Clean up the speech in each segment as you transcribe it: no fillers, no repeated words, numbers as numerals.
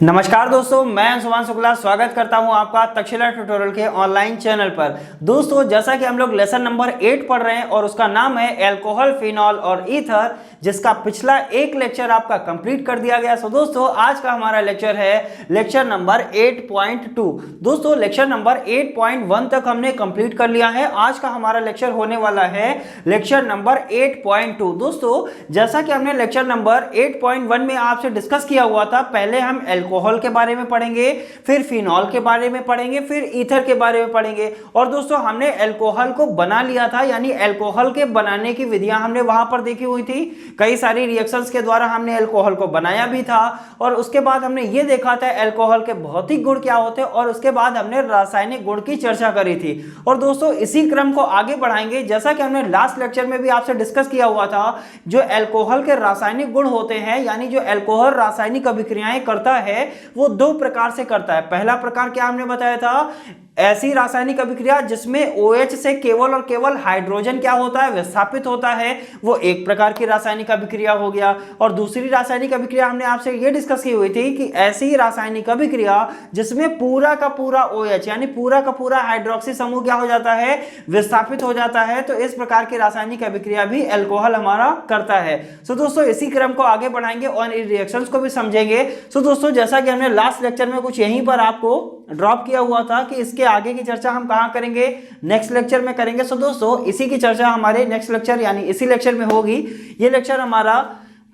नमस्कार दोस्तों, मैं अंशुमान शुक्ला स्वागत करता हूं आपका तक्षशिला ट्यूटोरियल के ऑनलाइन चैनल पर। दोस्तों, जैसा कि हम लोग लेसन नंबर 8 पढ़ रहे हैं और उसका नाम है अल्कोहल, फिनॉल और ईथर, जिसका पिछला एक लेक्चर आपका कंप्लीट कर दिया गया। दोस्तों, आज का हमारा लेक्चर है लेक्चर नंबर 8.2। दोस्तों, लेक्चर नंबर 8.1 तक हमने कंप्लीट कर लिया है। आज का हमारा लेक्चर होने वाला है लेक्चर नंबर 8.2। दोस्तों, जैसा कि हमने लेक्चर नंबर 8.1 में आपसे डिस्कस किया हुआ था, पहले हम अल्कोहल के बारे में पढ़ेंगे, फिर फिनॉल के बारे में पढ़ेंगे, फिर ईथर के बारे में पढ़ेंगे। और दोस्तों, हमने अल्कोहल को बना लिया था, यानी अल्कोहल के बनाने की विधियां हमने वहां पर देखी हुई थी। कई सारी रिएक्शंस के द्वारा हमने अल्कोहल को बनाया भी था और उसके बाद हमने ये देखा था अल्कोहल के भौतिक गुण क्या होते हैं और उसके बाद हमने रासायनिक गुण की चर्चा करी थी। और दोस्तों, इसी क्रम को आगे बढ़ाएंगे। जैसा कि हमने लास्ट लेक्चर में भी आपसे डिस्कस किया हुआ था, जो अल्कोहल के रासायनिक गुण होते हैं, यानी जो अल्कोहल रासायनिक अभिक्रियाएं करता है वो दो प्रकार से करता है। पहला प्रकार क्या हमने बताया था, ऐसी रासायनिक अभिक्रिया जिसमें OH से केवल और केवल हाइड्रोजन क्या होता है, विस्थापित होता है, वो एक प्रकार की रासायनिक अभिक्रिया हो गया। और दूसरी रासायनिक अभिक्रिया हमने आपसे ये डिस्कस की हुई थी कि ऐसी रासायनिक अभिक्रिया जिसमें पूरा का पूरा OH यानी पूरा का पूरा हाइड्रोक्सी समूह क्या हो जाता है, विस्थापित हो जाता है। तो इस प्रकार की रासायनिक अभिक्रिया भी अल्कोहल हमारा करता है। सो दोस्तों, इसी क्रम को आगे बढ़ाएंगे और इन रिएक्शंस को भी समझेंगे। सो दोस्तों, जैसा कि हमने लास्ट लेक्चर में कुछ यहीं पर आपको ड्रॉप किया हुआ था कि इसके आगे की चर्चा हम कहां करेंगे, नेक्स्ट लेक्चर में करेंगे। सो दोस्तों, इसी की चर्चा हमारे नेक्स्ट लेक्चर यानी इसी लेक्चर में होगी। ये लेक्चर हमारा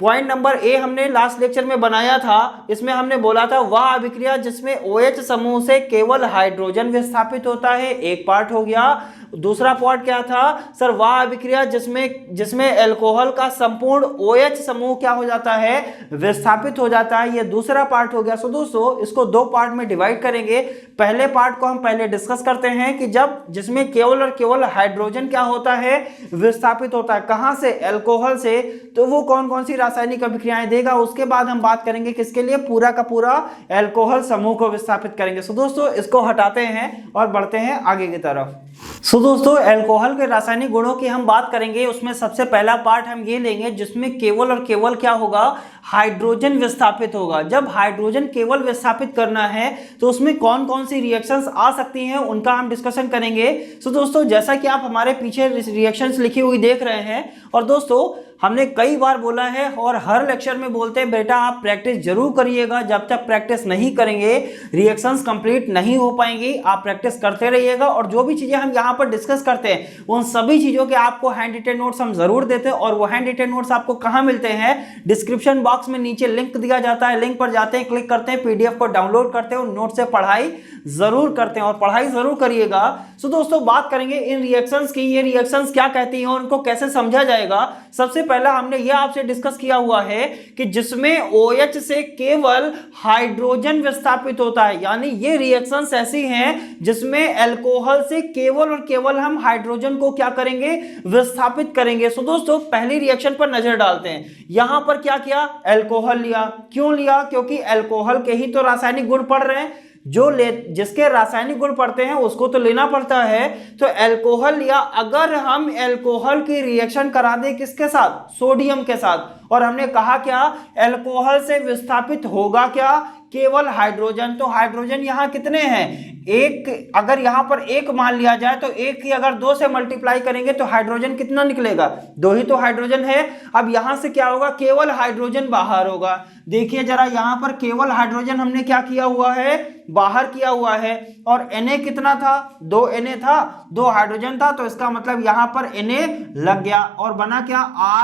पॉइंट नंबर ए हमने लास्ट लेक्चर में बनाया था। इसमें हमने बोला था वह अभिक्रिया जिसमें OH समूह से केवल हाइड्रोजन विस्थापित होता है, एक पार्ट हो गया। दूसरा पार्ट क्या था सर, वह अभिक्रिया जिसमें अल्कोहल का संपूर्ण OH समूह क्या हो जाता है, विस्थापित हो जाता है, ये दूसरा पार्ट हो गया। सो दोस्तों, इसको दो पार्ट में डिवाइड करेंगे। पहले पार्ट को हम पहले डिस्कस करते हैं कि जब जिसमें केवल और केवल हाइड्रोजन क्या होता है, विस्थापित होता है, कहां से, अल्कोहल से, तो वो कौन कौन सी रासायनिक अभिक्रियाएं देगा। उसके बाद हम बात करेंगे किसके लिए, पूरा का पूरा अल्कोहल समूह को विस्थापित करेंगे। सो दोस्तों, इसको हटाते हैं और बढ़ते हैं आगे की तरफ। सो दोस्तों, अल्कोहल के रासायनिक गुणों की हम बात करेंगे। उसमें सबसे पहला पार्ट हम ये लेंगे जिसमें केवल और केवल क्या होगा, हाइड्रोजन विस्थापित होगा। जब हाइड्रोजन केवल विस्थापित करना है तो उसमें कौन कौन सी रिएक्शंस आ सकती हैं, उनका हम डिस्कशन करेंगे। सो दोस्तों, जैसा कि आप हमारे पीछे रिएक्शंस लिखी हुई देख रहे हैं, और दोस्तों हमने कई बार बोला है और हर लेक्चर में बोलते हैं, बेटा आप प्रैक्टिस जरूर करिएगा। जब तक प्रैक्टिस नहीं करेंगे रिएक्शंस कंप्लीट नहीं हो पाएंगी। आप प्रैक्टिस करते रहिएगा और जो भी चीजें हम यहाँ पर डिस्कस करते हैं उन सभी चीजों के आपको हैंड रिटेन नोट्स हम जरूर देते हैं। और वो हैंड रिटेन नोट्स आपको कहाँ मिलते हैं, डिस्क्रिप्शन बॉक्स में नीचे लिंक दिया जाता है। लिंक पर जाते हैं, क्लिक करते हैं, PDF को डाउनलोड करते हैं, नोट से पढ़ाई जरूर करते हैं और पढ़ाई जरूर करिएगा। सो दोस्तों, बात करेंगे इन रिएक्शंस की। ये रिएक्शंस क्या कहती हैं और उनको कैसे समझा जाएगा। सबसे पहला हमने ये आपसे डिस्कस किया हुआ है कि जिसमें OH से केवल हाइड्रोजन विस्थापित होता है, यानी ये रिएक्शंस ऐसी हैं जिसमें अल्कोहल से केवल और केवल हम हाइड्रोजन को क्या करेंगे, विस्थापित करेंगे। सो दोस्तों, पहली रिएक्शन पर नजर डालते हैं। यहां पर क्या किया, अल्कोहल लिया। क्यों लिया, क्योंकि अल्कोहल के ही तो रासायनिक गुण पढ़ रहे हैं। जिसके रासायनिक गुण पढ़ते हैं उसको तो लेना पड़ता है। तो अल्कोहल लिया। अगर हम अल्कोहल की रिएक्शन करा दें किसके साथ, सोडियम के साथ, और हमने कहा क्या, अल्कोहल से विस्थापित होगा क्या, केवल हाइड्रोजन। तो हाइड्रोजन यहां कितने हैं, एक। अगर यहां पर एक मान लिया जाए तो एक की अगर 2 से मल्टीप्लाई करेंगे तो हाइड्रोजन कितना निकलेगा, 2 ही तो हाइड्रोजन है। अब यहां से क्या होगा, केवल हाइड्रोजन बाहर होगा। देखिए जरा, यहां पर केवल हाइड्रोजन हमने क्या किया हुआ है, बाहर किया हुआ है। और Na कितना था, 2 Na था, 2 हाइड्रोजन था, तो इसका मतलब यहां पर Na लग गया और बना क्या,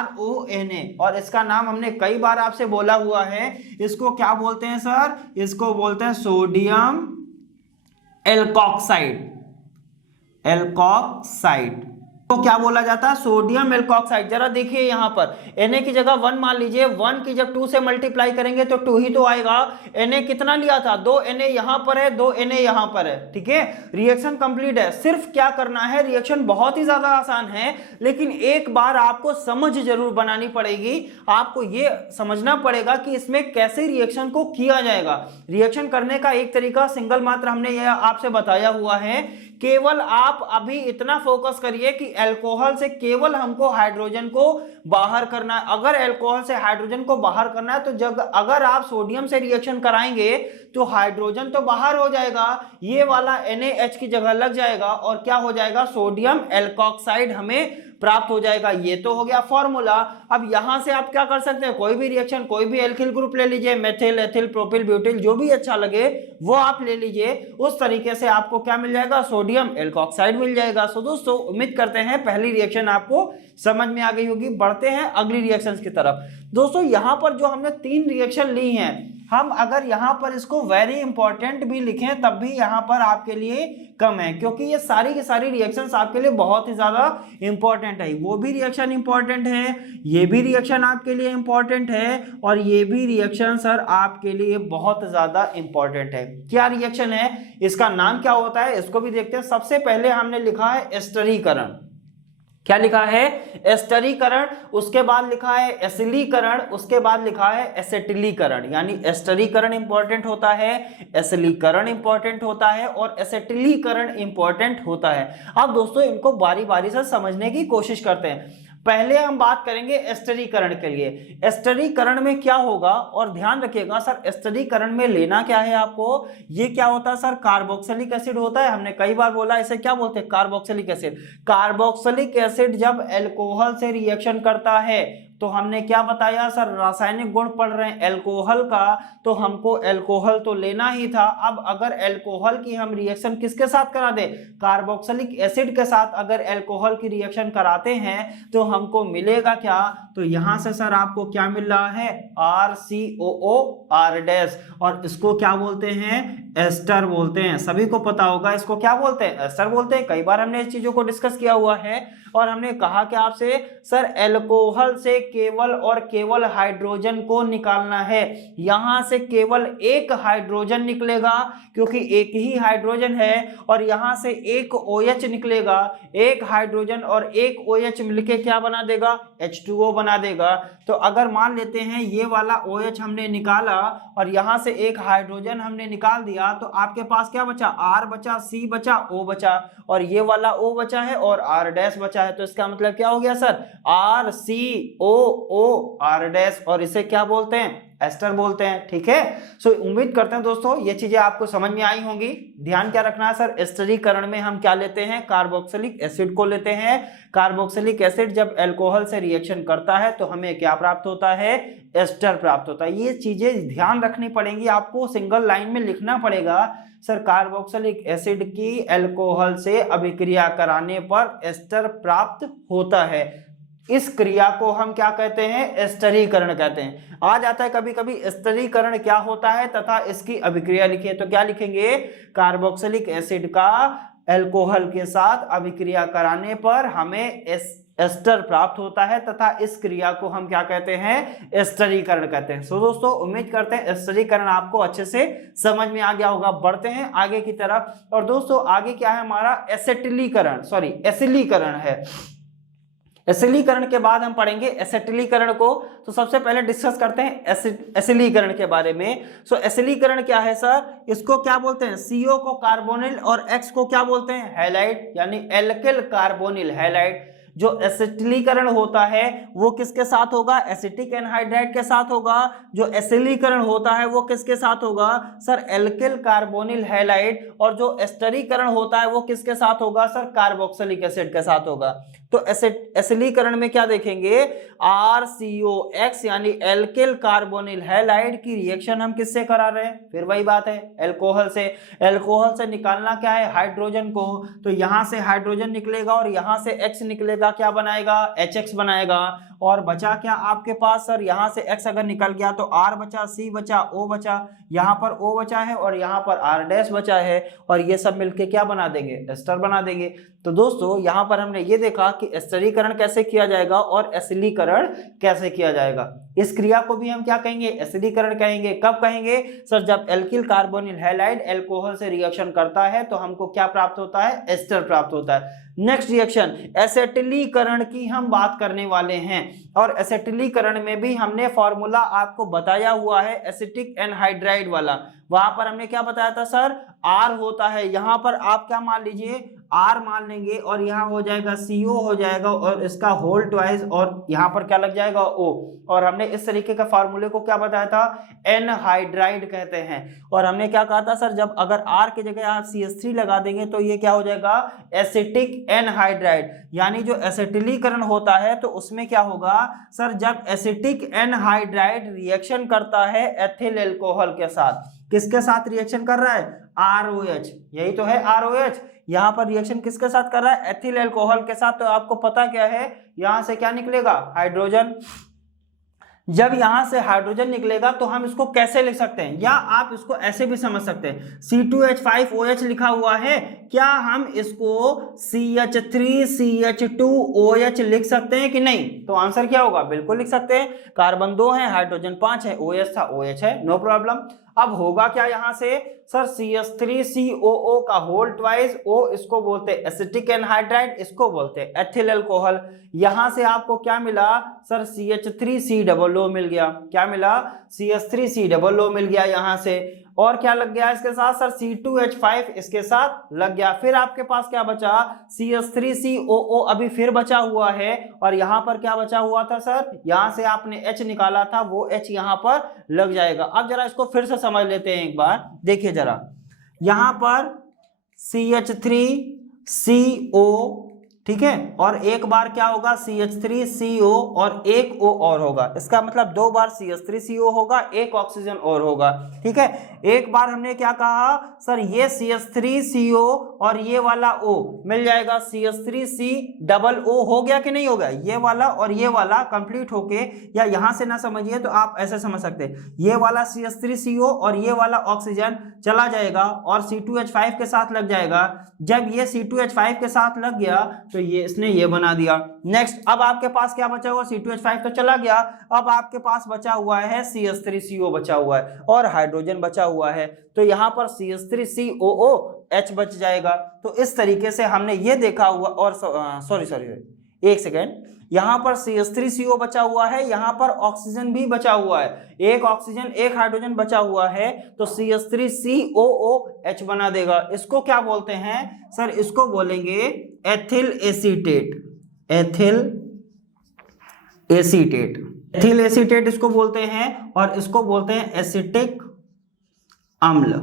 RONA। और इसका नाम हमने कई बार आपसे बोला हुआ है, इसको क्या बोलते हैं सर, इसको बोलते हैं सोडियम एल्कोक्साइड। एल्कोक्साइड तो क्या बोला जाता है, सोडियम एल्कोक्साइड। जरा देखिए यहां पर Na की जगह 1 मान लीजिए, 1 की जब 2 से मल्टीप्लाई करेंगे तो 2 ही तो आएगा। Na कितना लिया था, 2 Na यहां पर है, 2 Na यहां पर है। ठीक है, रिएक्शन कंप्लीट है। सिर्फ क्या करना है, रिएक्शन बहुत ही ज्यादा आसान है, लेकिन एक बार आपको समझ जरूर बनानी पड़ेगी। आपको ये समझना पड़ेगा कि इसमें कैसे रिएक्शन को किया जाएगा। रिएक्शन करने का एक तरीका सिंगल मात्र हमने यह आपसे बताया हुआ है केवल आप अभी इतना फोकस करिए कि अल्कोहल से केवल हमको हाइड्रोजन को बाहर करना है। अगर अल्कोहल से हाइड्रोजन को बाहर करना है तो जब अगर आप सोडियम से रिएक्शन कराएंगे तो हाइड्रोजन तो बाहर हो जाएगा, ये वाला NaH की जगह लग जाएगा और क्या हो जाएगा, सोडियम एल्कोक्साइड हमें प्राप्त हो जाएगा। ये तो हो गया फॉर्मूला। अब यहां से आप क्या कर सकते हैं, कोई भी रिएक्शन, कोई भी एल्किल ग्रुप ले लीजिए, मेथिल, एथिल, प्रोपिल, ब्यूटिल, जो भी अच्छा लगे वो आप ले लीजिए। उस तरीके से आपको क्या मिल जाएगा, सोडियम एल्कोक्साइड मिल जाएगा। सो दोस्तों उम्मीद करते हैं पहली रिएक्शन आपको समझ में आ गई होगी। बढ़ते हैं अगली रिएक्शंस की तरफ। दोस्तों यहां पर जो हमने 3 रिएक्शन ली हैं, हम अगर यहां पर इसको वेरी इंपॉर्टेंट भी लिखें तब भी यहां पर आपके लिए कम है, क्योंकि ये सारी की सारी रिएक्शंस आपके लिए बहुत ही ज्यादा इंपॉर्टेंट है। वो भी रिएक्शन इंपॉर्टेंट है, ये भी रिएक्शन आपके लिए इंपॉर्टेंट है और ये भी रिएक्शन सर आपके लिए बहुत ज्यादा इंपॉर्टेंट है। क्या रिएक्शन है, इसका नाम क्या होता है, इसको भी देखते हैं। सबसे पहले हमने लिखा है एस्टरीकरण। क्या लिखा है, एस्टरीकरण। उसके बाद लिखा है एसिलीकरण, उसके बाद लिखा है एसेटिलीकरण। यानी एस्टरीकरण इंपॉर्टेंट होता है, एसिलीकरण इंपॉर्टेंट होता है और एसेटिलीकरण इंपॉर्टेंट होता है। अब दोस्तों इनको बारी बारी से समझने की कोशिश करते हैं। पहले हम बात करेंगे एस्टरीकरण के लिए। एस्टरीकरण में क्या होगा, और ध्यान रखिएगा सर एस्टरीकरण में लेना क्या है आपको, ये क्या होता है सर, कार्बोक्सिलिक एसिड होता है। हमने कई बार बोला इसे क्या बोलते हैं, कार्बोक्सिलिक एसिड। कार्बोक्सिलिक एसिड जब अल्कोहल से रिएक्शन करता है तो हमने क्या बताया सर, रासायनिक गुण पढ़ रहे हैं अल्कोहल का, तो हमको अल्कोहल तो लेना ही था। अब अगर अल्कोहल की हम रिएक्शन किसके साथ करा दे, कार्बोक्सिलिक एसिड के साथ अगर अल्कोहल की रिएक्शन कराते हैं तो हमको मिलेगा क्या, तो यहां से सर आपको क्या मिल रहा है, RCOO R-, और इसको क्या बोलते हैं, एस्टर बोलते हैं। सभी को पता होगा इसको क्या बोलते हैं, एस्टर बोलते हैं। कई बार हमने इस चीजों को डिस्कस किया हुआ है और हमने कहा कि आपसे सर अल्कोहल से केवल और केवल हाइड्रोजन को निकालना है। यहां से केवल एक हाइड्रोजन निकलेगा क्योंकि एक ही हाइड्रोजन है, और यहां से एक OH निकलेगा। एक हाइड्रोजन और एक OH मिलके क्या बना देगा, H2O बना देगा। तो अगर मान लेते हैं ये वाला OH हमने निकाला और यहां से एक हाइड्रोजन हमने निकाल दिया, तो आपके पास क्या बचा, R बचा, C बचा, O बचा, और ये वाला O बचा है और R- बचा है। तो इसका मतलब क्या हो गया सर, RCOO R-, और इसे क्या बोलते हैं, एस्टर बोलते हैं। ठीक है, सो उम्मीद करते हैं दोस्तों ये चीजें आपको समझ में आई होंगी। ध्यान क्या रखना है सर, एस्टरीकरण में हम क्या लेते हैं, कार्बोक्सिलिक एसिड को लेते हैं। कार्बोक्सिलिक एसिड जब अल्कोहल से रिएक्शन करता है तो हमें क्या प्राप्त होता है, एस्टर प्राप्त होता है। ये चीजें ध्यान रखनी पड़ेंगी, आपको सिंगल लाइन में लिखना पड़ेगा। सर कार्बोक्सिलिक एसिड की अल्कोहल से अभिक्रिया कराने पर एस्टर प्राप्त होता है। इस क्रिया को हम क्या कहते हैं, एस्टरीकरण कहते हैं। आ जाता है कभी कभी एस्टरीकरण क्या होता है तथा इसकी अभिक्रिया लिखिए, तो क्या लिखेंगे, कार्बोक्सिलिक एसिड का अल्कोहल के साथ अभिक्रिया कराने पर हमें एस्टर प्राप्त होता है तथा इस क्रिया को हम क्या कहते हैं, एस्टरीकरण कहते हैं। सो दोस्तों उम्मीद करते हैं एस्टरीकरण आपको अच्छे से समझ में आ गया होगा। बढ़ते हैं आगे की तरफ, और दोस्तों आगे क्या है हमारा, एसिलीकरण है। एसिलीकरण के बाद हम पढ़ेंगे एसेटिलीकरण को। तो सबसे पहले डिस्कस करते हैं एसिलीकरण के बारे में। सो एसिलीकरण क्या है सर, इसको क्या बोलते हैं, CO को कार्बोनिल और X को क्या बोलते हैं, हैलाइड, यानी एल्किल कार्बोनिल हैलाइड। जो एसिटिलीकरण होता है वो किसके साथ होगा, एसिटिक एनहाइड्राइड के साथ होगा। जो एसिलीकरण होता है वो किसके साथ होगा सर, एल्किल कार्बोनिल हैलाइड। और जो एस्टरीकरण होता है वो किसके साथ होगा सर, कार्बोक्सिलिक एसिड के साथ होगा। तो एसिलीकरण में क्या देखेंगे, RCOX यानी एल्किल कार्बोनिल हैलाइड की रिएक्शन हम किससे करा रहे हैं, फिर वही बात है, अल्कोहल से। अल्कोहल से निकालना क्या है, हाइड्रोजन को। तो यहां से हाइड्रोजन निकलेगा और यहां से X निकलेगा, क्या बनाएगा, HX बनाएगा। और बचा क्या आपके पास सर, यहां से X अगर निकल गया तो R बचा, C बचा, O बचा, यहां पर O बचा है और यहां पर R- बचा है, और ये सब मिलके क्या बना देंगे, एस्टर बना देंगे। तो दोस्तों यहां पर हमने ये देखा कि एस्टरीकरण कैसे किया जाएगा और एसिलीकरण कैसे किया जाएगा। इस क्रिया को भी हम क्या कहेंगे, एसिलीकरण कहेंगे। कब कहेंगे सर, जब एल्किल कार्बोनिल हैलाइड अल्कोहल से रिएक्शन करता है तो हमको क्या प्राप्त होता है, एस्टर प्राप्त होता है। नेक्स्ट रिएक्शन एसेटिलीकरण की हम बात करने वाले हैं। और एसिटिलीकरण में भी हमने फॉर्मूला आपको बताया हुआ है एसिटिक एनहाइड्राइड वाला। वहां पर हमने क्या बताया था सर, R होता है, यहां पर आप क्या मान लीजिए, R मान लेंगे और यहाँ हो जाएगा CO हो जाएगा और इसका होल ट्वाइस और यहाँ पर क्या लग जाएगा O। और हमने इस तरीके का फार्मूले को क्या बताया था, एनहाइड्राइड कहते हैं। और हमने क्या कहा था सर, जब अगर R की जगह आप CH3 लगा देंगे तो ये क्या हो जाएगा, एसिटिक एनहाइड्राइड। यानी जो एसिटिलीकरण होता है तो उसमें क्या होगा सर, जब एसिटिक एनहाइड्राइड रिएक्शन करता है एथिल अल्कोहल के साथ, किसके साथ रिएक्शन कर रहा है, ROH, यही तो है ROH। यहां पर रिएक्शन किसके साथ कर रहा है, एथिल अल्कोहल के साथ। तो आपको पता क्या है, यहां से क्या निकलेगा, हाइड्रोजन। जब यहां से हाइड्रोजन निकलेगा तो हम इसको कैसे लिख सकते हैं, या आप इसको ऐसे भी समझ सकते हैं, C2H5OH लिखा हुआ है, क्या हम इसको CH3CH2OH लिख सकते हैं कि नहीं? तो आंसर क्या होगा, बिल्कुल लिख सकते हैं। कार्बन 2 है, हाइड्रोजन 5 है, OH था, OH है, नो प्रॉब्लम। अब होगा क्या यहां से सर, CH3COO का होल ट्वाइस O, इसको बोलते हैं एसिटिक एनहाइड्राइड, इसको बोलते हैं एथिल अल्कोहल। यहां से आपको क्या मिला सर, CH3COO मिल गया। क्या मिला, CH3COO मिल गया यहां से। और क्या लग गया इसके साथ सर, C2H5 इसके साथ लग गया। फिर आपके पास क्या बचा, CH3COO अभी फिर बचा हुआ है। और यहां पर क्या बचा हुआ था सर, यहां से आपने H निकाला था, वो H यहां पर लग जाएगा। अब जरा इसको फिर से समझ लेते हैं एक बार, देखिए जरा, यहां पर CH3CO, ठीक है, और एक बार क्या होगा CH3CO और एक O और होगा। इसका मतलब 2 बार CH3CO होगा, एक ऑक्सीजन और होगा, ठीक है। एक बार हमने क्या कहा सर, ये CH3CO और ये वाला O मिल जाएगा, CH3COO हो गया कि नहीं हो गया, ये वाला और ये वाला कंप्लीट होके, या यहां से ना समझिए तो आप ऐसे समझ सकते हैं, ये वाला CH3CO और ये वाला ऑक्सीजन चला जाएगा और C2H5 के साथ लग जाएगा। जब ये C2H5 के साथ लग गया तो ये इसने ये बना दिया। नेक्स्ट, अब आपके पास क्या बचा हुआ, C2H5 तो चला गया, अब आपके पास बचा हुआ है CH3CO बचा हुआ है और हाइड्रोजन बचा हुआ है। तो यहां पर CH3COO H बच जाएगा। तो इस तरीके से हमने ये देखा हुआ। और सॉरी एक सेकेंड, यहां पर CH3CO बचा हुआ है, यहां पर ऑक्सीजन भी बचा हुआ है, एक ऑक्सीजन एक हाइड्रोजन बचा हुआ है, तो CH3COOH बना देगा। इसको क्या बोलते हैं सर, इसको बोलेंगे ethyl acetate. Ethyl acetate, ethyl acetate इसको बोलते हैं, और इसको बोलते हैं एसिटिक अम्ल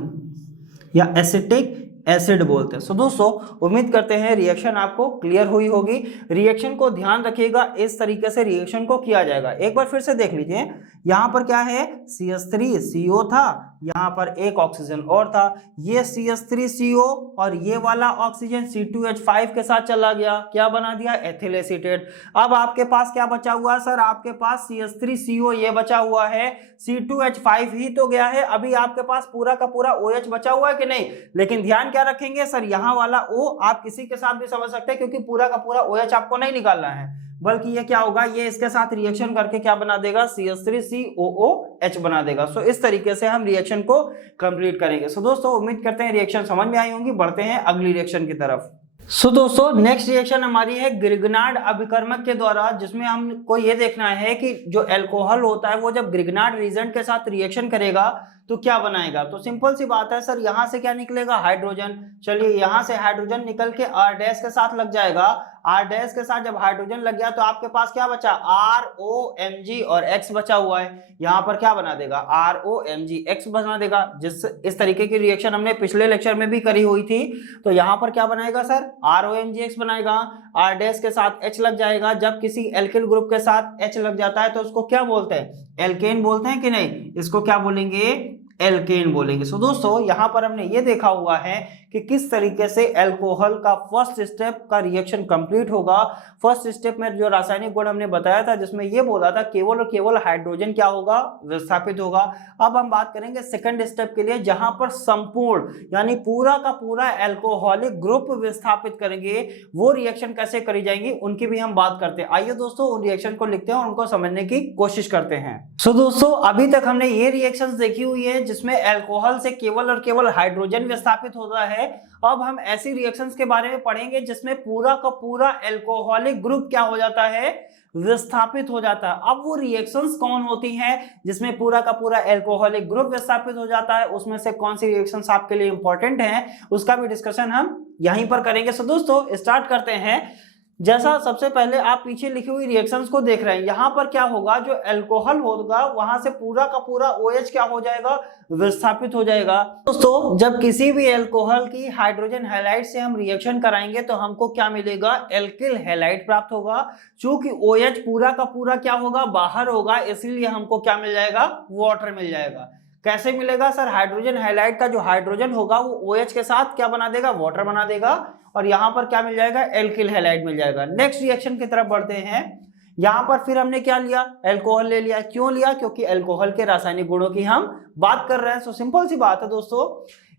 या एसिटिक एसिड बोलते हैं। सो दोस्तों, उम्मीद करते हैं रिएक्शन आपको क्लियर हुई होगी। रिएक्शन को ध्यान रखिएगा, इस तरीके से रिएक्शन को किया जाएगा। एक बार फिर से देख लीजिए, यहां पर क्या है, CH3CO था, यहां पर एक ऑक्सीजन और था, ये CH3CO और ये वाला ऑक्सीजन C2H5 के साथ चला गया, क्या बना दिया, एथिल एसीटेट। अब आपके पास क्या बचा हुआ है सर, आपके पास CH3CO ये बचा हुआ है, C2H5 ही तो गया है, अभी आपके पास पूरा का पूरा OH बचा हुआ है कि नहीं। लेकिन ध्यान क्या रखेंगे सर, यहां वाला O आप किसी के साथ भी समझ सकते हैं, क्योंकि पूरा का पूरा OH आपको नहीं निकालना है, बल्कि ये क्या होगा, ये इसके साथ रिएक्शन करके क्या बना देगा, CH3COOH बना देगा। सो इस तरीके से हम रिएक्शन को कंप्लीट करेंगे। सो दोस्तों, उम्मीद करते हैं रिएक्शन समझ में आई होंगी। बढ़ते हैं अगली रिएक्शन की तरफ। सो दोस्तों, नेक्स्ट रिएक्शन हमारी है ग्रिग्नार्ड अभिकर्मक के द्वारा, जिसमें हमको ये देखना है कि जो अल्कोहल होता है वो जब ग्रिग्नार्ड रीजेंट के साथ रिएक्शन करेगा तो क्या बनाएगा। तो सिंपल सी बात है सर, यहां से क्या निकलेगा, हाइड्रोजन। चलिए, यहां से हाइड्रोजन निकल के R डैश के साथ लग जाएगा। R डैश के साथ जब हाइड्रोजन लग गया तो आपके पास क्या बचा, ROMG और X बचा हुआ है। यहां पर क्या बना देगा, ROMGX बना देगा। जिस इस तरीके की रिएक्शन हमने पिछले लेक्चर में भी करी हुई थी। तो यहां पर क्या बनाएगा सर, ROMGX बनाएगा, R डैश के साथ H लग जाएगा। जब किसी एल्किल ग्रुप के साथ H लग जाता है तो उसको क्या बोलते हैं, एल्केन बोलते हैं कि नहीं, इसको क्या बोलेंगे, एल्केन बोलेंगे। सो दोस्तों, यहां पर हमने ये देखा हुआ है कि किस तरीके से अल्कोहल का फर्स्ट स्टेप का रिएक्शन कंप्लीट होगा। फर्स्ट स्टेप में जो रासायनिक गुण हमने बताया था, जिसमें ये बोला था केवल और केवल हाइड्रोजन क्या होगा, विस्थापित होगा। अब हम बात करेंगे सेकंड स्टेप के लिए, जहां पर संपूर्ण यानी पूरा का पूरा अल्कोहलिक ग्रुप विस्थापित करेंगे। वो रिएक्शन कैसे करी जाएंगी उनकी भी हम बात करते हैं। आइए दोस्तों, उन रिएक्शन को लिखते हैं और उनको समझने की कोशिश करते हैं। सो दोस्तों, अभी तक हमने ये रिएक्शंस देखी हुई है जिसमें अल्कोहल से केवल और केवल हाइड्रोजन विस्थापित होता है, है। अब हम ऐसी रिएक्शंस के बारे में पढ़ेंगे जिसमें पूरा का पूरा एल्कोहलिक ग्रुप क्या हो जाता है, विस्थापित हो जाता है। अब वो रिएक्शंस कौन होती हैं जिसमें पूरा का पूरा एल्कोहलिक ग्रुप विस्थापित हो जाता है, उसमें से कौन सी रिएक्शंस आपके लिए इंपॉर्टेंट हैं, उसका भी डिस्कशन हम यहीं पर करेंगे। सो दोस्तों स्टार्ट करते हैं। जैसा सबसे पहले आप पीछे लिखी हुई रिएक्शंस को देख रहे हैं, यहां पर क्या होगा, जो अल्कोहल होगा वहां से पूरा का पूरा OH क्या हो जाएगा, विस्थापित हो जाएगा। दोस्तों जब किसी भी अल्कोहल की हाइड्रोजन हैलाइड से हम रिएक्शन कराएंगे तो हमको क्या मिलेगा, एल्किल हैलाइड प्राप्त होगा। चूंकि OH पूरा का पूरा क्या होगा, बाहर होगा, इसीलिए हमको क्या मिल जाएगा, वाटर मिल जाएगा। कैसे मिलेगा सर, हाइड्रोजन हैलाइड का जो हाइड्रोजन होगा वो OH के साथ क्या बना देगा, वाटर बना देगा, और यहां पर क्या मिल जाएगा, एल्किल हैलाइड मिल जाएगा। नेक्स्ट रिएक्शन की तरफ बढ़ते हैं। यहां पर फिर हमने क्या लिया, अल्कोहल ले लिया। क्यों लिया, क्योंकि अल्कोहल के रासायनिक गुणों की हम बात कर रहे हैं। सो सिंपल सी बात है दोस्तों,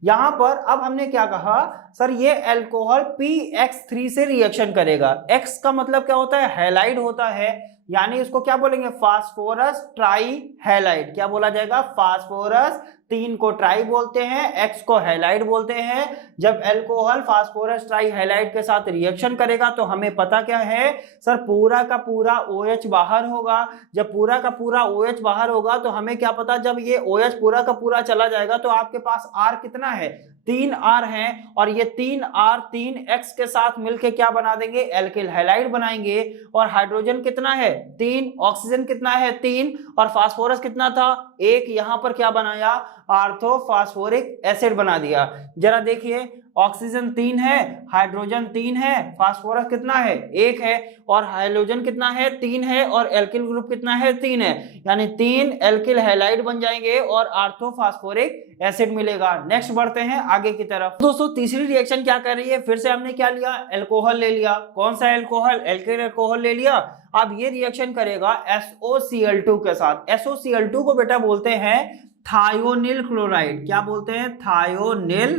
यहां पर अब हमने क्या कहा, सर ये अल्कोहल PX3 से रिएक्शन करेगा। X का मतलब क्या होता है, हैलाइड होता है, यानी इसको क्या बोलेंगे, फास्फोरस ट्राई हैलाइड। क्या बोला जाएगा, फास्फोरस, 3 को ट्राई बोलते हैं, X को हैलाइड बोलते हैं। जब अल्कोहल फास्फोरस ट्राई हैलाइड के साथ रिएक्शन करेगा तो हमें पता क्या है सर, पूरा का पूरा OH बाहर होगा। जब पूरा का पूरा OH बाहर होगा तो हमें क्या पता, जब ये OH पूरा का पूरा चला जाएगा तो आपके पास R कितना है, 3 R है, और ये 3 R 3X के साथ मिलके क्या बना देंगे, एल्किल हैलाइड बनाएंगे। और हाइड्रोजन कितना है, 3, ऑक्सीजन कितना है, 3, और फास्फोरस कितना था, 1, यहां पर क्या बनाया, ऑर्थोफॉस्फोरिक एसिड बना दिया। जरा देखिए, ऑक्सीजन 3 है, हाइड्रोजन 3 है, फास्फोरस कितना है, 1 है, और हाइड्रोजन कितना है, 3 है, और एल्किल ग्रुप कितना है, 3 है, यानी 3 एल्किल हैलाइड बन जाएंगे और ऑर्थोफॉस्फोरिक एसिड मिलेगा। नेक्स्ट बढ़ते हैं आगे की तरफ। दोस्तों तीसरी रिएक्शन क्या कर रही है, फिर से हमने क्या लिया, अल्कोहल ले लिया। कौन सा अल्कोहल, एल्किल अल्कोहल ले लिया। अब ये रिएक्शन करेगा SOCl2 के साथ। SOCl2 को बेटा बोलते हैं थायोनिल क्लोराइड। क्या बोलते हैं, थायोनिल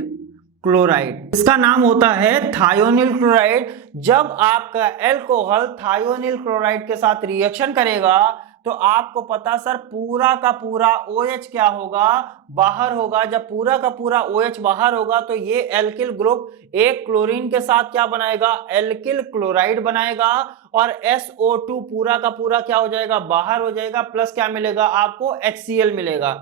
क्लोराइड, इसका नाम होता है थायोनिल क्लोराइड। जब आपका अल्कोहल थायोनिल क्लोराइड के साथ रिएक्शन करेगा तो आपको पता सर, पूरा का पूरा OH क्या होगा, बाहर होगा। जब पूरा का पूरा OH बाहर होगा तो ये एल्किल ग्रुप एक क्लोरीन के साथ क्या बनाएगा, एल्किल क्लोराइड बनाएगा, और SO2 पूरा का पूरा क्या हो जाएगा, बाहर हो जाएगा, प्लस क्या मिलेगा आपको, HCl मिलेगा।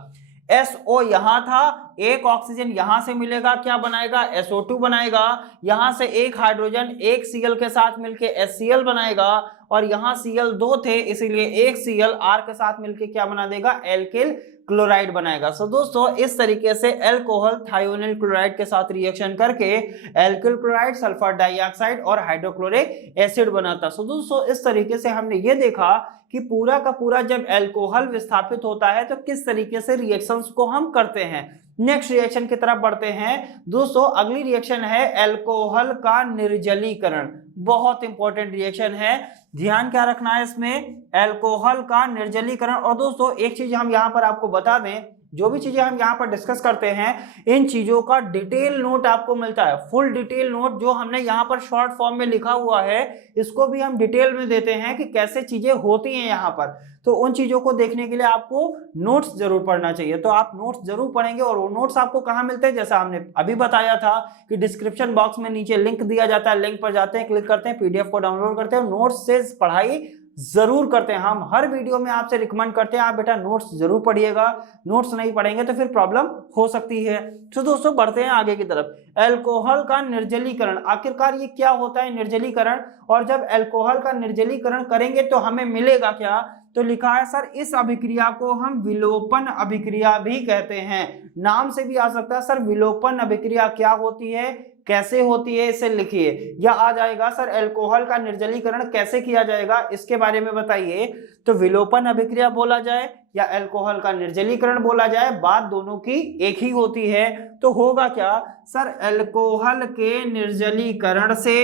SO यहां था, एक ऑक्सीजन यहां से मिलेगा, क्या बनाएगा, SO2 बनाएगा। यहां से एक हाइड्रोजन एक Cl के साथ मिलके HCl बनाएगा, और यहां Cl 2 थे इसीलिए एक Cl R के साथ मिलके क्या बना देगा, एल्किल क्लोराइड बनाएगा। सो दोस्तों इस तरीके से अल्कोहल थायोनिल क्लोराइड के साथ रिएक्शन करके एल्किल क्लोराइड, सल्फर डाइऑक्साइड और हाइड्रोक्लोरिक एसिड बनाता। सो दोस्तों इस तरीके से हमने ये देखा कि पूरा का पूरा जब अल्कोहल विस्थापित होता है तो किस तरीके से रिएक्शंस को हम करते हैं। नेक्स्ट रिएक्शन की तरफ बढ़ते हैं। दोस्तों अगली रिएक्शन है अल्कोहल का निर्जलीकरण। बहुत इंपॉर्टेंट रिएक्शन है, ध्यान क्या रखना है इसमें, अल्कोहल का निर्जलीकरण। और दोस्तों एक चीज हम यहाँ पर आपको बता दें, जो भी चीजें हम यहाँ पर डिस्कस करते हैं इन चीजों का डिटेल नोट आपको मिलता है, फुल डिटेल नोट जो हमने यहाँ पर शॉर्ट फॉर्म में लिखा हुआ है, इसको भी हम डिटेल में देते हैं कि कैसे चीजें होती हैं यहाँ पर। तो उन चीजों को देखने के लिए आपको नोट्स जरूर पढ़ना चाहिए, तो आप नोट्स जरूर पढ़ेंगे। और वो नोट्स आपको कहाँ मिलते हैं, जैसा हमने अभी बताया था कि डिस्क्रिप्शन बॉक्स में नीचे लिंक दिया जाता है, लिंक पर जाते हैं, क्लिक करते हैं, PDF को डाउनलोड करते हैं, नोट्स से पढ़ाई जरूर करते हैं। हम हर वीडियो में आपसे रिकमेंड करते हैं आप बेटा नोट्स जरूर पढ़िएगा, नोट्स नहीं पढ़ेंगे तो फिर प्रॉब्लम हो सकती है। तो दोस्तों बढ़ते हैं आगे की तरफ। अल्कोहल का निर्जलीकरण, आखिरकार ये क्या होता है निर्जलीकरण, और जब अल्कोहल का निर्जलीकरण करेंगे तो हमें मिलेगा क्या, तो लिखा है सर इस अभिक्रिया को हम विलोपन अभिक्रिया भी कहते हैं। नाम से भी आ सकता है सर, विलोपन अभिक्रिया क्या होती है, कैसे होती है, इसे लिखिए। या आ जाएगा सर अल्कोहल का निर्जलीकरण कैसे किया जाएगा, इसके बारे में बताइए। तो विलोपन अभिक्रिया बोला जाए या अल्कोहल का निर्जलीकरण बोला जाए, बात दोनों की एक ही होती है। तो होगा क्या सर, अल्कोहल के निर्जलीकरण से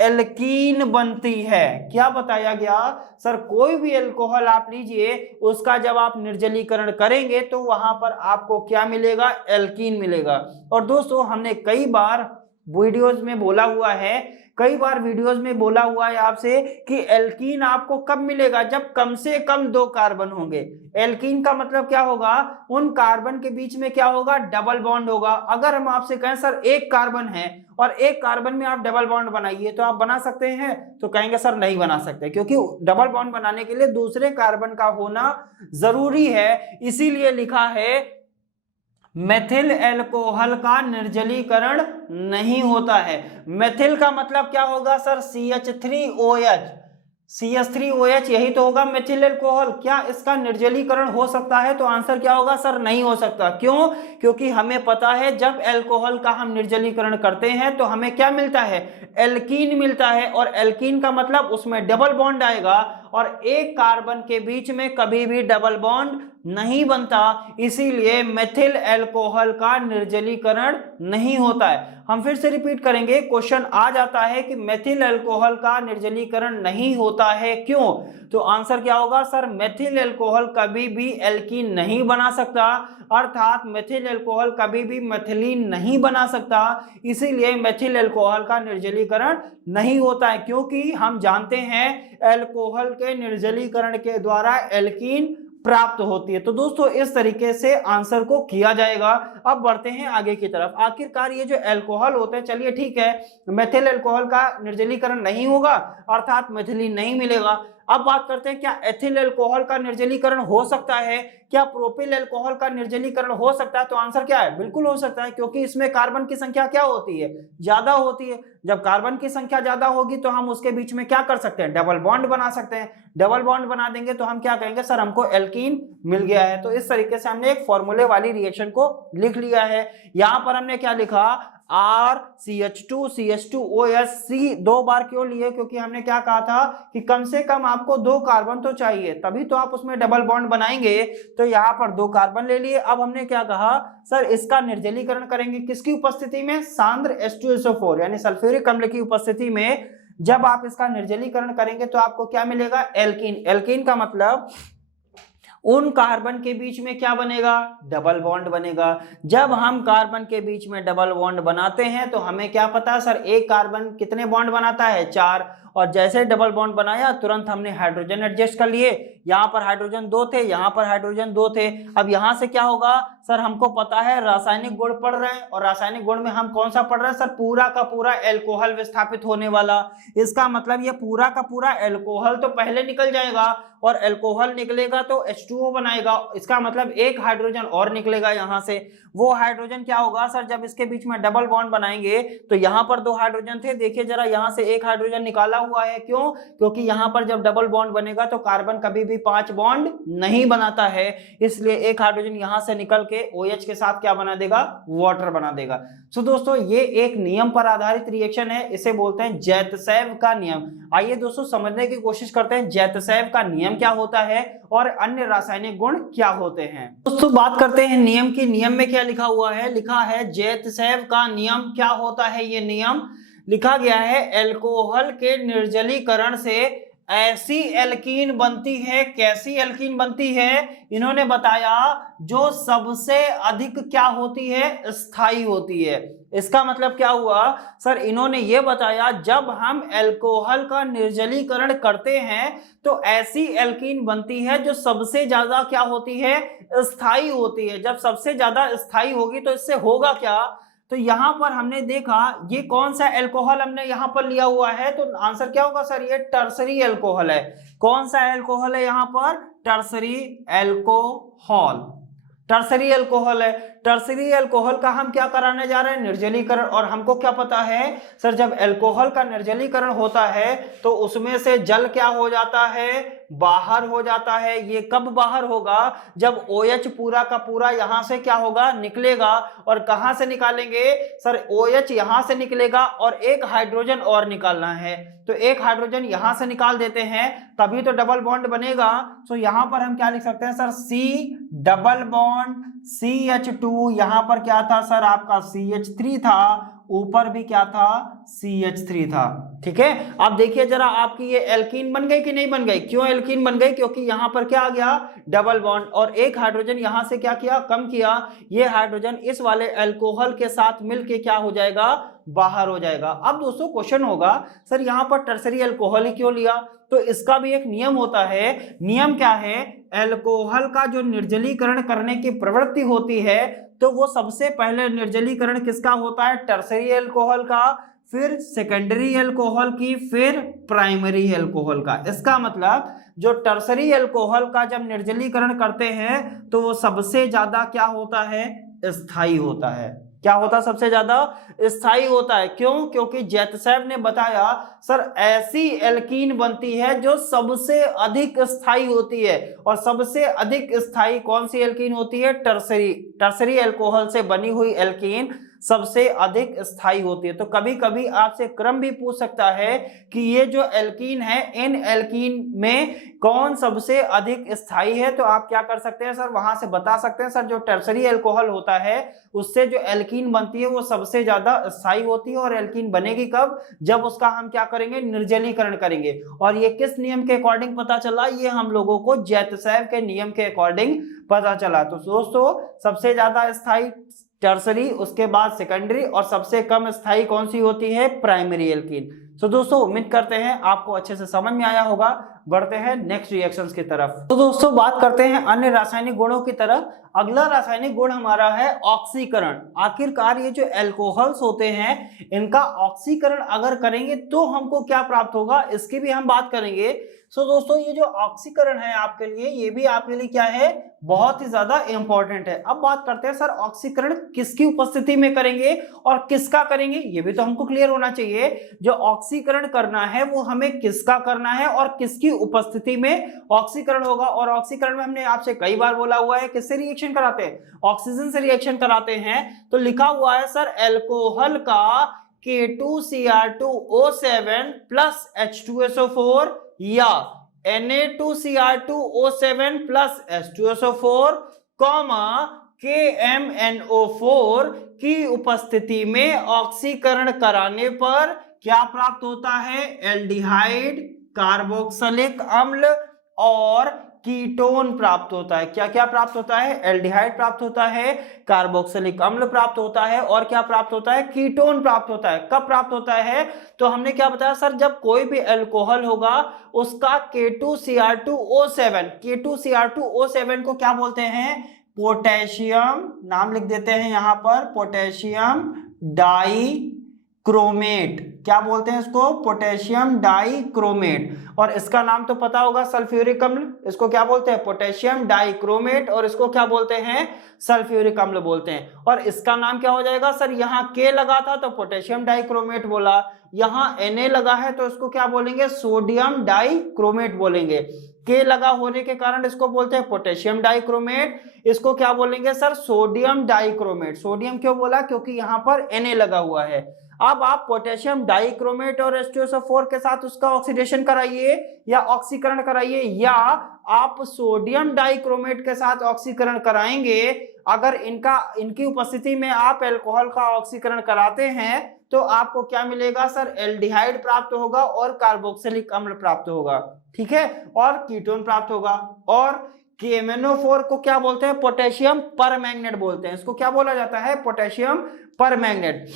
एल्कीन बनती है। क्या बताया गया सर, कोई भी अल्कोहल आप लीजिए, उसका जब आप निर्जलीकरण करेंगे तो वहां पर आपको क्या मिलेगा, एल्कीन मिलेगा। और दोस्तों हमने कई बार वीडियोस में बोला हुआ है कई बार वीडियोस में बोला हुआ है आपसे कि एल्कीन आपको कब मिलेगा, जब कम से कम 2 कार्बन होंगे। एल्कीन का मतलब क्या होगा, उन कार्बन के बीच में क्या होगा, डबल बॉन्ड होगा। अगर हम आपसे कहें सर 1 कार्बन है और 1 कार्बन में आप डबल बॉन्ड बनाइए, तो आप बना सकते हैं? तो कहेंगे सर नहीं बना सकते, क्योंकि डबल बॉन्ड बनाने के लिए दूसरे कार्बन का होना जरूरी है। इसीलिए लिखा है मेथिल एल्कोहल का निर्जलीकरण नहीं होता है। मेथिल का मतलब क्या होगा सर, CH3OH। CH3OH यही तो होगा मेथिल एल्कोहल। क्या इसका निर्जलीकरण हो सकता है? तो आंसर क्या होगा सर, नहीं हो सकता। क्यों? क्योंकि हमें पता है जब एल्कोहल का हम निर्जलीकरण करते हैं तो हमें क्या मिलता है, एल्कीन मिलता है। और एल्कीन का मतलब उसमें डबल बॉन्ड आएगा और 1 कार्बन के बीच में कभी भी डबल बॉन्ड नहीं बनता, इसीलिए मेथिल एल्कोहल का निर्जलीकरण नहीं होता है। हम फिर से रिपीट करेंगे, क्वेश्चन आ जाता है कि मेथिल एल्कोहल का निर्जलीकरण नहीं होता है, क्यों? तो आंसर क्या होगा सर, मेथिल एल्कोहल कभी भी एल्कीन नहीं बना सकता, अर्थात मेथिल एल्कोहल कभी भी मेथिलीन नहीं बना सकता, इसीलिए मेथिल एल्कोहल का निर्जलीकरण नहीं होता है। क्योंकि हम जानते हैं एल्कोहल के निर्जलीकरण के द्वारा एल्कीन प्राप्त होती है। तो दोस्तों इस तरीके से आंसर को किया जाएगा। अब बढ़ते हैं आगे की तरफ। आखिरकार ये जो एल्कोहल होते हैं, चलिए ठीक है, मेथिल एल्कोहल का निर्जलीकरण नहीं होगा, अर्थात मेथिलीन नहीं मिलेगा। अब बात करते हैं क्या एथिल एल्कोहल का निर्जलीकरण हो सकता है, क्या प्रोपिल एल्कोहल का निर्जलीकरण हो सकता है? तो आंसर क्या है, बिल्कुल हो सकता है, क्योंकि इसमें कार्बन की संख्या क्या होती है, ज्यादा होती है। जब कार्बन की संख्या ज्यादा होगी तो हम उसके बीच में क्या कर सकते हैं, डबल बॉन्ड बना सकते हैं। डबल बॉन्ड बना देंगे तो हम क्या कहेंगे, सर हमको एल्कीन मिल गया है। तो इस तरीके से हमने एक फॉर्मूले वाली रिएक्शन को लिख लिया है। यहां पर हमने क्या लिखा, RCH2CH2OH। C 2 बार क्यों लिए, क्योंकि हमने क्या कहा था कि कम से कम आपको 2 कार्बन तो चाहिए, तभी तो आप उसमें डबल बॉन्ड बनाएंगे। तो यहाँ पर 2 कार्बन ले लिए। अब हमने क्या कहा, सर इसका निर्जलीकरण करेंगे किसकी उपस्थिति में, सांद्र H2SO4 यानी सल्फ्यूरिक अम्ल की उपस्थिति में। जब आप इसका निर्जलीकरण करेंगे तो आपको क्या मिलेगा, एल्कीन। एल्कीन का मतलब उन कार्बन के बीच में क्या बनेगा, डबल बॉन्ड बनेगा। जब हम कार्बन के बीच में डबल बॉन्ड बनाते हैं तो हमें क्या पता है सर, एक कार्बन कितने बॉन्ड बनाता है, 4। और जैसे डबल बॉन्ड बनाया तुरंत हमने हाइड्रोजन एडजस्ट कर लिए। यहाँ पर हाइड्रोजन 2 थे, यहाँ पर हाइड्रोजन 2 थे। अब यहाँ से क्या होगा सर, हमको पता है रासायनिक गुण पढ़ रहे हैं, और रासायनिक गुण में हम कौन सा पढ़ रहे हैं सर, पूरा का पूरा एल्कोहल विस्थापित होने वाला। इसका मतलब ये पूरा का पूरा एल्कोहल तो पहले निकल जाएगा, और एल्कोहल निकलेगा तो H2O बनाएगा। इसका मतलब एक हाइड्रोजन और निकलेगा यहाँ से। वो हाइड्रोजन क्या होगा सर, जब इसके बीच में डबल बॉन्ड बनाएंगे तो यहाँ पर 2 हाइड्रोजन थे, देखिए जरा यहाँ से एक हाइड्रोजन निकाला हुआ है। क्यों? क्योंकि यहाँ पर जब डबल बॉन्ड बनेगा तो कार्बन कभी भी 5 बॉन्ड नहीं बनाता है, इसलिए एक हाइड्रोजन यहाँ से निकल के OH के साथ क्या बना देगा, वाटर बना देगा। तो दोस्तों ये एक नियम पर आधारित रिएक्शन है, इसे बोलते हैं जेतसेव का नियम। आइए दोस्तों समझने की कोशिश करते हैं जेतसेव का नियम क्या होता है और अन्य रासायनिक गुण क्या होते हैं। दोस्तों बात करते हैं नियम की। नियम में क्या लिखा हुआ है, लिखा है जेतसेव का नियम। क्या होता है ये नियम, लिखा गया है एल्कोहल के निर्जलीकरण से ऐसी एल्कीन बनती है। कैसी एल्कीन बनती है, इन्होंने बताया जो सबसे अधिक क्या होती है, स्थायी होती है। इसका मतलब क्या हुआ सर, इन्होंने ये बताया जब हम एल्कोहल का निर्जलीकरण करते हैं तो ऐसी एल्कीन बनती है जो सबसे ज्यादा क्या होती है, स्थायी होती है। जब सबसे ज्यादा स्थायी होगी तो इससे होगा क्या, तो यहां पर हमने देखा ये कौन सा एल्कोहल हमने यहां पर लिया हुआ है, तो आंसर क्या होगा सर, ये टर्सरी एल्कोहल है। कौन सा एल्कोहल है यहां पर, टर्सरी एल्कोहल। टर्सरी एल्कोहल है। टर्सरी एल्कोहल का हम क्या कराने जा रहे हैं, निर्जलीकरण। और हमको क्या पता है सर, जब एल्कोहल का निर्जलीकरण होता है तो उसमें से जल क्या हो जाता है, बाहर हो जाता है। ये कब बाहर होगा, जब OH पूरा का पूरा यहां से क्या होगा, निकलेगा। और कहां से निकालेंगे सर, OH यहां से निकलेगा और एक हाइड्रोजन और निकालना है, तो एक हाइड्रोजन यहां से निकाल देते हैं, तभी तो डबल बॉन्ड बनेगा। तो यहां पर हम क्या लिख सकते हैं sir, C double bond CH2। यहां पर क्या था सर, आपका CH3 था, ऊपर भी क्या था, CH3 था। ठीक है, अब देखिए जरा आपकी ये एल्कीन बन गई कि नहीं बन गई। क्यों एल्कीन बन गई, क्योंकि यहां पर क्या आ गया, डबल बॉन्ड, और एक हाइड्रोजन यहां से क्या किया, कम किया। ये हाइड्रोजन इस वाले एल्कोहल के साथ मिलके क्या हो जाएगा, बाहर हो जाएगा। अब दोस्तों क्वेश्चन होगा सर यहाँ पर टर्सरी अल्कोहल ही क्यों लिया, तो इसका भी एक नियम होता है। नियम क्या है, अल्कोहल का जो निर्जलीकरण करने की प्रवृत्ति होती है तो वो सबसे पहले निर्जलीकरण किसका होता है, टर्सरी अल्कोहल का, फिर सेकेंडरी अल्कोहल की, फिर प्राइमरी अल्कोहल का। इसका मतलब जो टर्सरी अल्कोहल का जब निर्जलीकरण करते हैं तो वो सबसे ज्यादा क्या होता है, स्थायी होता है। क्या होता है, सबसे ज्यादा स्थायी होता है। क्यों, क्योंकि जैतसेव ने बताया सर ऐसी एल्कीन बनती है जो सबसे अधिक स्थायी होती है, और सबसे अधिक स्थायी कौन सी एल्कीन होती है, टर्सरी अल्कोहल से बनी हुई एल्कीन सबसे अधिक स्थायी होती है। तो कभी कभी आपसे क्रम भी पूछ सकता है कि ये जो एल्कीन है इन एल्कीन में कौन सबसे अधिक स्थायी है, तो आप क्या कर सकते हैं सर, वहां से बता सकते हैं सर जो टर्सरी अल्कोहल होता है उससे जो एल्कीन बनती है वो सबसे ज्यादा स्थायी होती है। और एल्कीन बनेगी कब, जब उसका हम क्या करेंगे, निर्जलीकरण करेंगे। और ये किस नियम के अकॉर्डिंग पता चला, ये हम लोगों को जैतसेव के नियम के अकॉर्डिंग पता चला। तो दोस्तों सबसे ज्यादा स्थायी टर्सरी, उसके बाद सेकेंडरी, और सबसे कम स्थायी कौन सी होती है, प्राइमरी एल्कीन। तो दोस्तों उम्मीद करते हैं आपको अच्छे से समझ में आया होगा। बढ़ते हैं नेक्स्ट रिएक्शंस की तरफ। तो दोस्तों बात करते हैं अन्य रासायनिक गुणों की तरफ। अगला रासायनिक गुण हमारा है ऑक्सीकरण। आखिरकार ये जो अल्कोहल्स होते हैं इनका ऑक्सीकरण अगर करेंगे तो हमको क्या प्राप्त होगा, इसकी भी हम बात करेंगे। सो दोस्तों ये जो ऑक्सीकरण है आपके लिए, ये भी आपके लिए क्या है, बहुत ही ज्यादा इंपॉर्टेंट है। अब बात करते हैं सर ऑक्सीकरण किसकी उपस्थिति में करेंगे और किसका करेंगे, ये भी तो हमको क्लियर होना चाहिए। जो ऑक्सीकरण करना है वो हमें किसका करना है और किसकी उपस्थिति में ऑक्सीकरण होगा। और ऑक्सीकरण में हमने आपसे कई बार बोला हुआ है किससे रिएक्शन कराते हैं, ऑक्सीजन से रिएक्शन कराते हैं। तो लिखा हुआ है सर अल्कोहल का K2Cr2O7 प्लस H2SO4 या Na2Cr2O7 plus H2SO4 comma KMNO4 की उपस्थिति में ऑक्सीकरण कराने पर क्या प्राप्त होता है, एल्डिहाइड, कार्बोक्सिलिक अम्ल और कीटोन प्राप्त होता है। क्या क्या प्राप्त होता है, एल्डिहाइड प्राप्त होता है, कार्बोक्सिलिक अम्ल प्राप्त होता है, और क्या प्राप्त होता है, कीटोन प्राप्त होता है। कब प्राप्त होता है, तो हमने क्या बताया सर, जब कोई भी अल्कोहल होगा उसका K2Cr2O7 को क्या बोलते हैं, पोटेशियम, नाम लिख देते हैं यहां पर, पोटेशियम डाइक्रोमेट। क्या बोलते हैं इसको, पोटेशियम डाइक्रोमेट। और इसका नाम तो पता होगा सल्फ्यूरिक अम्ल, इसको क्या बोलते हैं, पोटेशियम डाइक्रोमेट, और इसको क्या बोलते हैं, सल्फ्यूरिक अम्ल बोलते हैं। और इसका नाम क्या हो जाएगा सर, यहाँ K लगा था तो पोटेशियम डाइक्रोमेट बोला, यहाँ Na लगा है तो इसको क्या बोलेंगे, सोडियम डाइक्रोमेट बोलेंगे। K लगा होने के कारण इसको बोलते हैं पोटेशियम डाइक्रोमेट, इसको क्या बोलेंगे सर, सोडियम डाइक्रोमेट। सोडियम क्यों बोला, क्योंकि यहाँ पर Na लगा हुआ है। अब आप पोटेशियम डाइक्रोमेट और H2SO4 के साथ उसका ऑक्सीडेशन कराइए या ऑक्सीकरण कराइए, या आप सोडियम डाइक्रोमेट के साथ ऑक्सीकरण कराएंगे। अगर इनकी उपस्थिति में आप अल्कोहल का ऑक्सीकरण कराते हैं तो आपको क्या मिलेगा सर, एल्डिहाइड प्राप्त होगा और कार्बोक्सिलिक अम्ल प्राप्त होगा, ठीक है, और कीटोन प्राप्त होगा। और KMNO4 को क्या बोलते हैं, पोटेशियम परमैंगनेट बोलते हैं। इसको क्या बोला जाता है, पोटेशियम परमैंगनेट।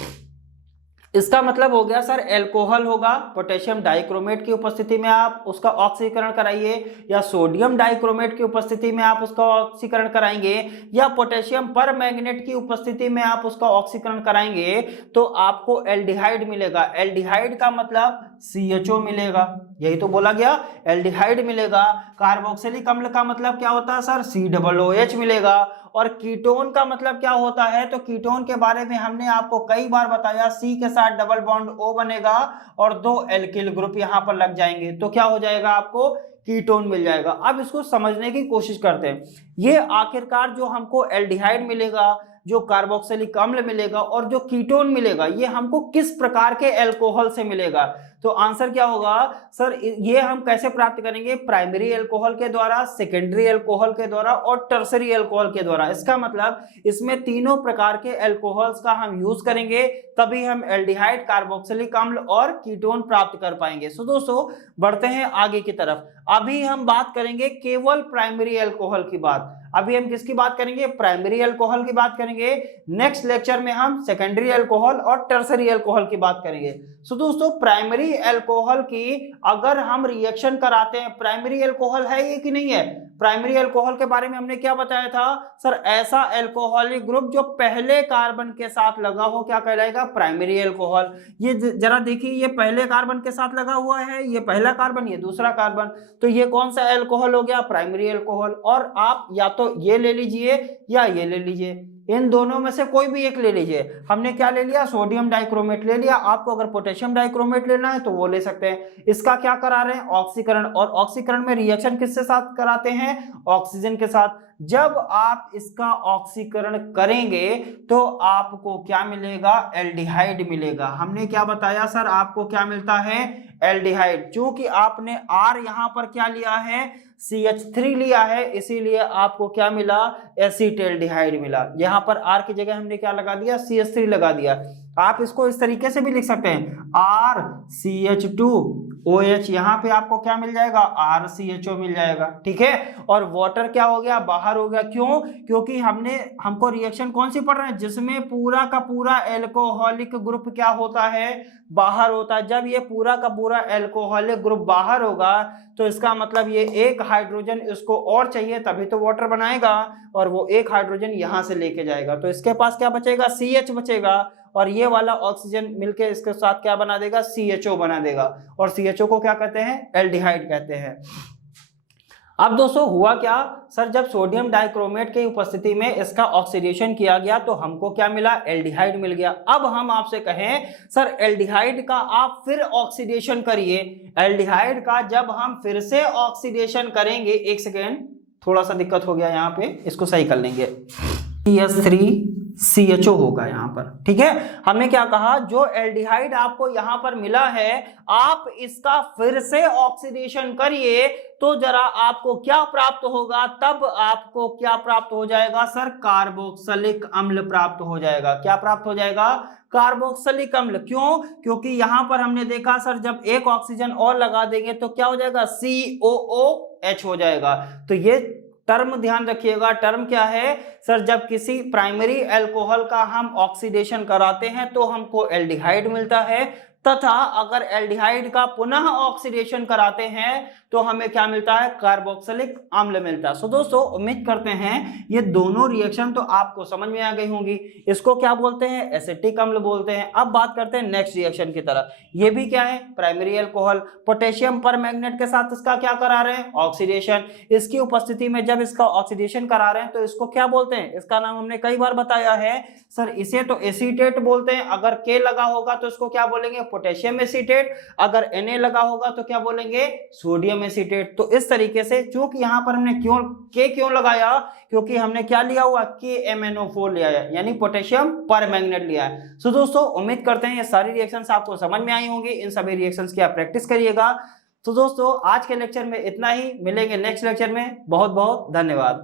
इसका मतलब हो गया सर अल्कोहल होगा, पोटेशियम डाइक्रोमेट की उपस्थिति में आप उसका ऑक्सीकरण कराइए, या सोडियम डाइक्रोमेट की उपस्थिति में आप उसका ऑक्सीकरण कराएंगे, या पोटेशियम परमैंगनेट की उपस्थिति में आप उसका ऑक्सीकरण कराएंगे, तो आपको एल्डिहाइड मिलेगा। एल्डिहाइड का मतलब CHO मिलेगा, यही तो बोला गया, एल्डिहाइड मिलेगा। कार्बोक्सिलिक अम्ल का मतलब क्या होता है सर, COOH मिलेगा। और कीटोन का मतलब क्या होता है, तो कीटोन के बारे में हमने आपको कई बार बताया, C के साथ डबल बॉन्ड O बनेगा और 2 एल्किल ग्रुप यहां पर लग जाएंगे, तो क्या हो जाएगा, आपको कीटोन मिल जाएगा। अब इसको समझने की कोशिश करते हैं। ये आखिरकार जो हमको एल्डिहाइड मिलेगा, जो कार्बोक्सिलिक अम्ल मिलेगा और जो कीटोन मिलेगा, ये हमको किस प्रकार के अल्कोहल से मिलेगा। तो आंसर क्या होगा सर, ये हम कैसे प्राप्त करेंगे, प्राइमरी अल्कोहल के द्वारा, सेकेंडरी अल्कोहल के द्वारा और टर्सरी अल्कोहल के द्वारा। इसका मतलब इसमें तीनों प्रकार के अल्कोहल्स का हम यूज करेंगे, तभी हम एल्डिहाइड, कार्बोक्सिलिक अम्ल और कीटोन प्राप्त कर पाएंगे। सो दोस्तों बढ़ते हैं आगे की तरफ। अभी हम बात करेंगे केवल प्राइमरी अल्कोहल की बात। अभी हम किसकी बात करेंगे, प्राइमरी अल्कोहल की बात करेंगे। नेक्स्ट लेक्चर में हम सेकेंडरी अल्कोहल और टर्सरी अल्कोहल की बात करेंगे। सो दोस्तों प्राइमरी अल्कोहल की अगर हम रिएक्शन कराते हैं, प्राइमरी अल्कोहल है ये कि नहीं है, प्राइमरी अल्कोहल के बारे में हमने क्या बताया था सर, ऐसा अल्कोहलिक ग्रुप जो पहले कार्बन के साथ लगा हो क्या कहलाएगा, प्राइमरी अल्कोहल। ये जरा देखिए, ये पहले कार्बन के साथ लगा हुआ है, ये पहला कार्बन, ये दूसरा कार्बन, तो ये कौन सा अल्कोहल हो गया, प्राइमरी अल्कोहल। और आप या तो ये ले लीजिए या ये ले लीजिए, इन दोनों में से कोई भी एक ले लीजिए। हमने क्या ले लिया, सोडियम डाइक्रोमेट ले लिया। आपको अगर पोटेशियम डाइक्रोमेट लेना है तो वो ले सकते हैं। इसका क्या करा रहे हैं, ऑक्सीकरण, और ऑक्सीकरण में रिएक्शन किसके साथ कराते हैं, ऑक्सीजन के साथ। जब आप इसका ऑक्सीकरण करेंगे तो आपको क्या मिलेगा, एल्डिहाइड मिलेगा। हमने क्या बताया सर, आपको क्या मिलता है, एल्डिहाइड। क्योंकि आपने R यहां पर क्या लिया है, CH3 लिया है, इसीलिए आपको क्या मिला, एसीटल्डिहाइड मिला। यहां पर R की जगह हमने क्या लगा दिया, CH3 लगा दिया। आप इसको इस तरीके से भी लिख सकते हैं, RCH2OH, यहां पे आपको क्या मिल जाएगा, RCHO मिल जाएगा, ठीक है। और वाटर क्या हो गया, बाहर हो गया। क्यों, क्योंकि हमको रिएक्शन कौन सी पढ़ रहे हैं, जिसमें पूरा का पूरा एल्कोहलिक ग्रुप क्या होता है, बाहर होता है। जब ये पूरा का पूरा एल्कोहलिक ग्रुप बाहर होगा तो इसका मतलब ये एक हाइड्रोजन इसको और चाहिए, तभी तो वाटर बनाएगा, और वो एक हाइड्रोजन यहां से लेके जाएगा, तो इसके पास क्या बचेगा, CH बचेगा, और ये वाला ऑक्सीजन मिलके इसके साथ क्या बना देगा, CHO बना देगा। और CHO को क्या कहते हैं, एल्डिहाइड कहते हैं। अब दोस्तों हुआ क्या सर, जब सोडियम डाइक्रोमेट की उपस्थिति में इसका ऑक्सीडेशन किया गया तो हमको क्या मिला, एल्डिहाइड मिल गया। अब हम आपसे कहें सर, एल्डिहाइड का आप फिर ऑक्सीडेशन करिए। एल्डिहाइड का जब हम फिर से ऑक्सीडेशन करेंगे, एक सेकेंड, थोड़ा सा दिक्कत हो गया यहाँ पे, इसको सही कर लेंगे। CH3CHO होगा यहाँ पर, ठीक है। हमने क्या कहा, जो एल्डिहाइड आपको यहाँ पर मिला है, आप इसका फिर से ऑक्सीडेशन करिए तो जरा आपको क्या प्राप्त होगा, तब आपको क्या प्राप्त हो जाएगा सर, कार्बोक्सिलिक अम्ल प्राप्त हो जाएगा। क्या प्राप्त हो जाएगा, कार्बोक्सिलिक अम्ल। क्यों, क्योंकि यहां पर हमने देखा सर, जब एक ऑक्सीजन और लगा देंगे तो क्या हो जाएगा, COOH हो जाएगा। तो ये टर्म ध्यान रखिएगा, टर्म क्या है सर, जब किसी प्राइमरी अल्कोहल का हम ऑक्सीडेशन कराते हैं तो हमको एल्डिहाइड मिलता है, तथा अगर एल्डिहाइड का पुनः ऑक्सीडेशन कराते हैं तो हमें क्या मिलता है, कार्बोक्सिलिक अम्ल मिलता है। सो दोस्तों उम्मीद करते हैं ये दोनों रिएक्शन तो आपको समझ में आ गई होंगी। इसको क्या बोलते हैं, एसिटिक अम्ल बोलते हैं। अब बात करते हैं नेक्स्ट रिएक्शन की तरफ। ये भी क्या है, प्राइमरी अल्कोहल, पोटेशियम परमैंगनेट के साथ इसका क्या करा रहे हैं, ऑक्सीडेशन। इसकी उपस्थिति में जब इसका ऑक्सीडेशन करा रहे हैं तो इसको क्या बोलते हैं, इसका नाम हमने कई बार बताया है सर, इसे तो एसीटेट बोलते हैं। अगर के लगा होगा तो इसको क्या बोलेंगे, पोटेशियम एसीटेट। अगर Na लगा होगा तो क्या बोलेंगे, सोडियम एसीटेट। तो इस तरीके से, चूंकि यहां पर हमने क्यों लगाया, क्योंकि हमने क्या लिया हुआ, KMnO4 लिया है, यानी पोटेशियम परमैंगनेट लिया है। सो दोस्तों उम्मीद करते हैं ये सारी रिएक्शंस आपको समझ में आई होंगी। इन सभी रिएक्शंस की आप प्रैक्टिस करिएगा। तो दोस्तों आज के लेक्चर में इतना ही, मिलेंगे नेक्स्ट लेक्चर में। बहुत बहुत धन्यवाद।